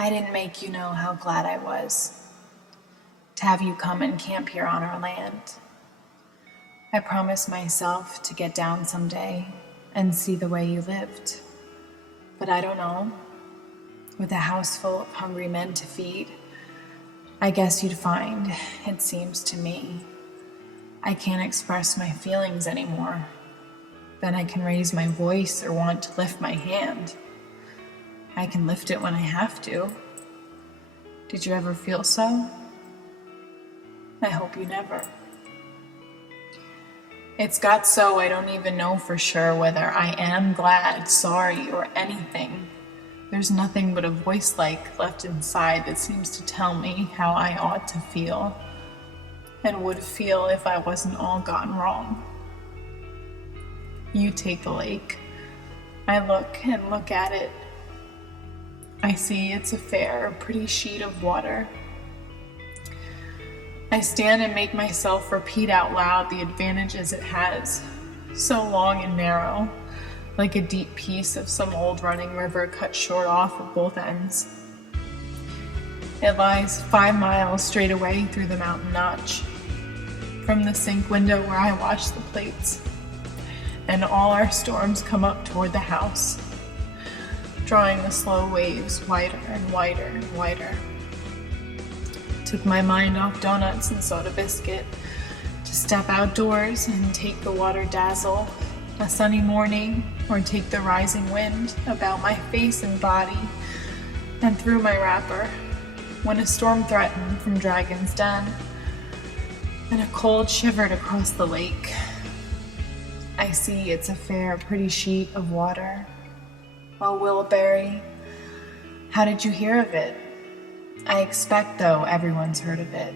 I didn't make you know how glad I was to have you come and camp here on our land. I promised myself to get down someday and see the way you lived. But I don't know. With a house full of hungry men to feed, I guess you'd find, it seems to me, I can't express my feelings anymore. Then I can raise my voice or want to lift my hand. I can lift it when I have to. Did you ever feel so? I hope you never. It's got so I don't even know for sure whether I am glad, sorry, or anything. There's nothing but a voice-like left inside that seems to tell me how I ought to feel and would feel if I wasn't all gone wrong. You take the lake. I look and look at it. I see it's a fair, pretty sheet of water. I stand and make myself repeat out loud the advantages it has, so long and narrow, like a deep piece of some old running river cut short off at both ends. It lies 5 miles straight away through the mountain notch, from the sink window where I watch the plates, and all our storms come up toward the house, drawing the slow waves wider and wider and wider. Took my mind off donuts and soda biscuit to step outdoors and take the water dazzle, a sunny morning, or take the rising wind about my face and body and through my wrapper when a storm threatened from Dragon's Den and a cold shivered across the lake. I see it's a fair, pretty sheet of water. Oh, Willowberry, how did you hear of it? I expect, though, everyone's heard of it.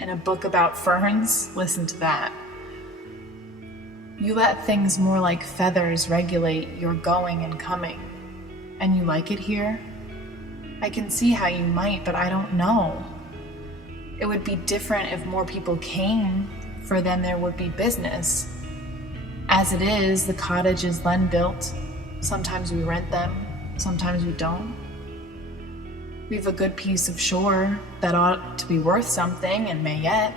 And a book about ferns? Listen to that. You let things more like feathers regulate your going and coming. And you like it here? I can see how you might, but I don't know. It would be different if more people came, for then there would be business. As it is, the cottages Len built. Sometimes we rent them, sometimes we don't. We've a good piece of shore that ought to be worth something and may yet.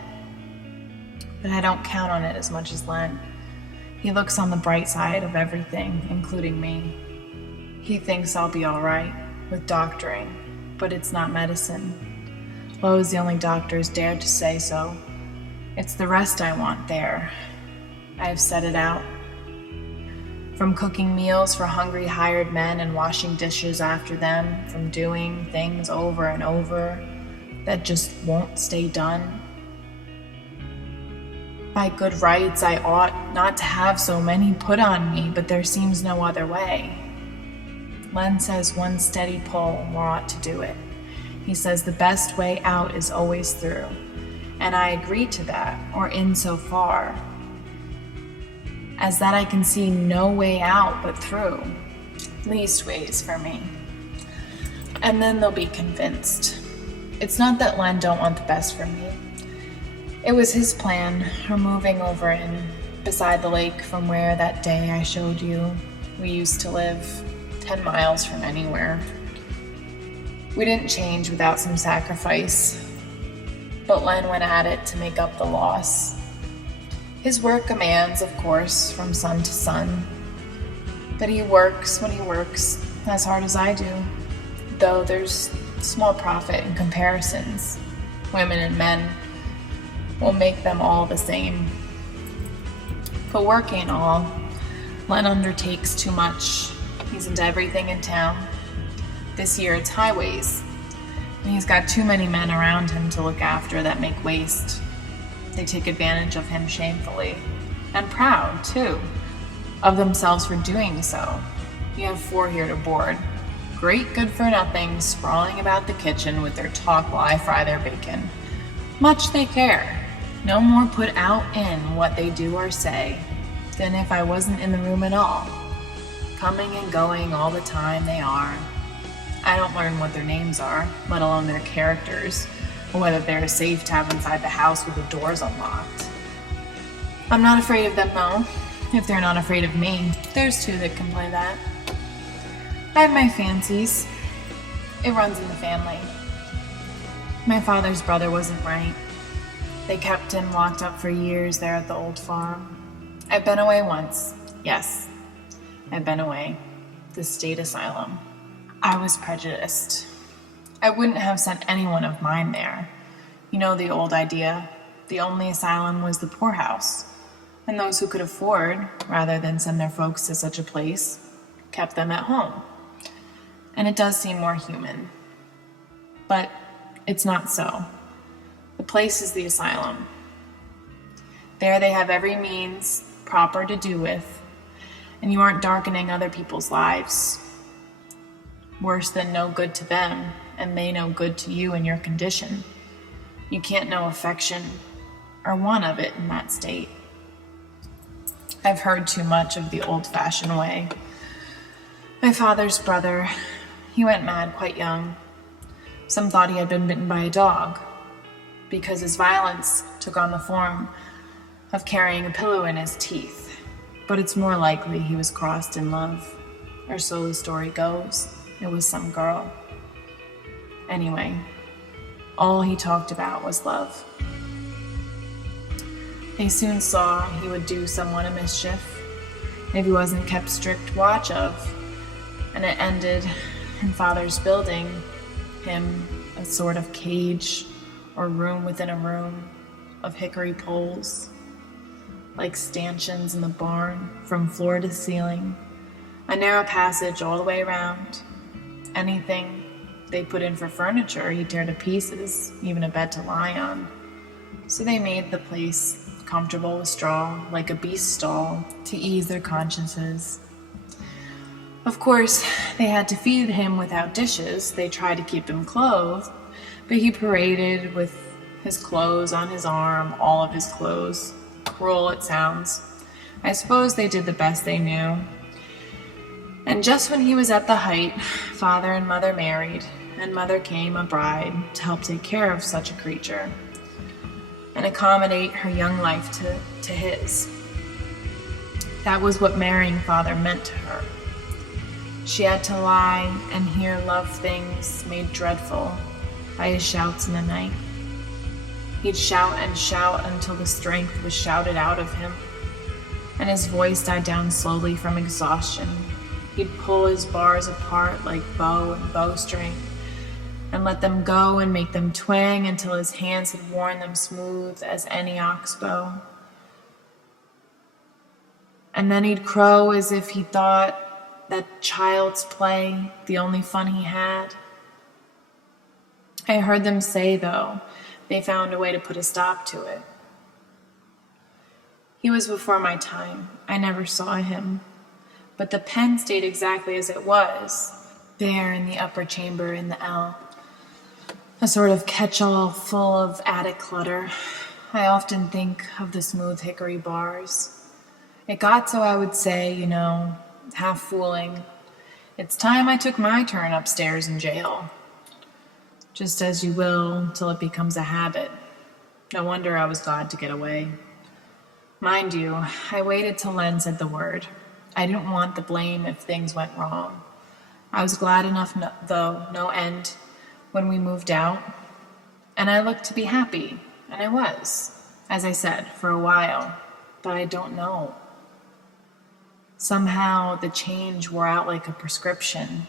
But I don't count on it as much as Len. He looks on the bright side of everything, including me. He thinks I'll be all right with doctoring, but it's not medicine. Lowe's the only doctor who's dared to say so. It's the rest I want there. I have set it out. From cooking meals for hungry hired men and washing dishes after them, from doing things over and over that just won't stay done. By good rights, I ought not to have so many put on me, but there seems no other way. Len says one steady pull more ought to do it. He says the best way out is always through, and I agree to that, or insofar as that I can see no way out but through, leastways for me. And then they'll be convinced. It's not that Len don't want the best for me. It was his plan, or moving over in beside the lake from where that day I showed you we used to live, 10 miles from anywhere. We didn't change without some sacrifice, but Len went at it to make up the loss. His work commands, of course, from sun to sun, but he works when he works as hard as I do, though there's small profit in comparisons. Women and men will make them all the same. But work ain't all. Len undertakes too much. He's into everything in town. This year it's highways, and he's got too many men around him to look after that make waste. They take advantage of him shamefully, and proud, too, of themselves for doing so. You have 4 here to board. Great good-for-nothings sprawling about the kitchen with their talk while I fry their bacon. Much they care. No more put out in what they do or say than if I wasn't in the room at all. Coming and going all the time they are. I don't learn what their names are, let alone their characters, or whether they're safe to have inside the house with the doors unlocked. I'm not afraid of them, though, if they're not afraid of me. There's 2 that can play that. I have my fancies. It runs in the family. My father's brother wasn't right. They kept him locked up for years there at the old farm. I've been away once. Yes, I've been away. The state asylum. I was prejudiced. I wouldn't have sent anyone of mine there. You know the old idea. The only asylum was the poorhouse. And those who could afford, rather than send their folks to such a place, kept them at home. And it does seem more human. But it's not so. The place is the asylum. There they have every means proper to do with, and you aren't darkening other people's lives. Worse than no good to them, and they no good to you in your condition. You can't know affection, or want of it in that state. I've heard too much of the old-fashioned way. My father's brother, he went mad quite young. Some thought he had been bitten by a dog, because his violence took on the form of carrying a pillow in his teeth. But it's more likely he was crossed in love, or so the story goes. It was some girl. Anyway, all he talked about was love. They soon saw he would do someone a mischief if he wasn't kept strict watch of, and it ended in Father's building him a sort of cage or room within a room of hickory poles, like stanchions in the barn, from floor to ceiling, a narrow passage all the way around. Anything they put in for furniture he tear to pieces, even a bed to lie on. So they made the place comfortable with straw, like a beast stall, to ease their consciences. Of course, they had to feed him without dishes. They tried to keep him clothed, but he paraded with his clothes on his arm, all of his clothes. Cruel it sounds. I suppose they did the best they knew. And just when he was at the height, Father and Mother married, and Mother came a bride to help take care of such a creature and accommodate her young life to his. That was what marrying Father meant to her. She had to lie and hear love things made dreadful by his shouts in the night. He'd shout and shout until the strength was shouted out of him, and his voice died down slowly from exhaustion. He'd pull his bars apart like bow and bowstring, and let them go and make them twang until his hands had worn them smooth as any oxbow. And then he'd crow as if he thought that child's play the only fun he had. I heard them say, though, they found a way to put a stop to it. He was before my time. I never saw him. But the pen stayed exactly as it was, there in the upper chamber in the L. A sort of catch-all full of attic clutter. I often think of the smooth hickory bars. It got so I would say, half fooling, it's time I took my turn upstairs in jail. Just as you will, till it becomes a habit. No wonder I was glad to get away. Mind you, I waited till Len said the word. I didn't want the blame if things went wrong. I was glad enough, though, no end, when we moved out. And I looked to be happy, and I was, as I said, for a while. But I don't know. Somehow the change wore out like a prescription.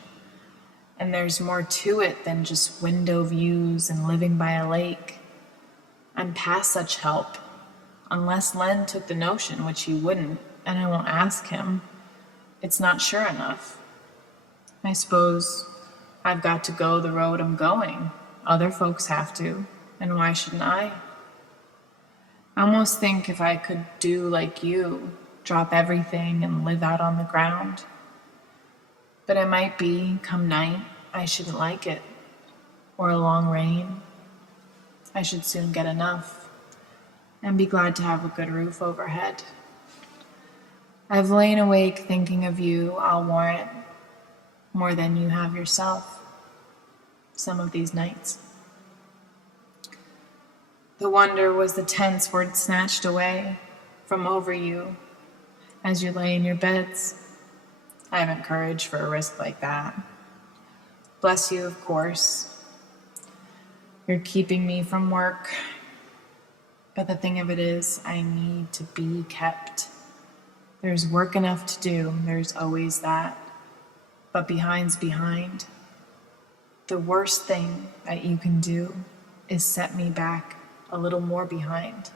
And there's more to it than just window views and living by a lake. I'm past such help. Unless Len took the notion, which he wouldn't, and I won't ask him. It's not sure enough. I suppose I've got to go the road I'm going. Other folks have to, and why shouldn't I? I almost think if I could do like you, drop everything and live out on the ground. But it might be, come night, I shouldn't like it. Or a long rain. I should soon get enough, and be glad to have a good roof overhead. I've lain awake thinking of you, I'll warrant, more than you have yourself, some of these nights. The wonder was the tents were snatched away from over you as you lay in your beds. I haven't courage for a risk like that. Bless you, of course. You're keeping me from work. But the thing of it is, I need to be kept. There's work enough to do. There's always that. But behind's behind. The worst thing that you can do is set me back a little more behind.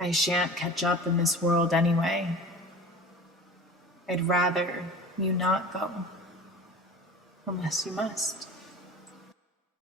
I shan't catch up in this world anyway. I'd rather you not go, unless you must.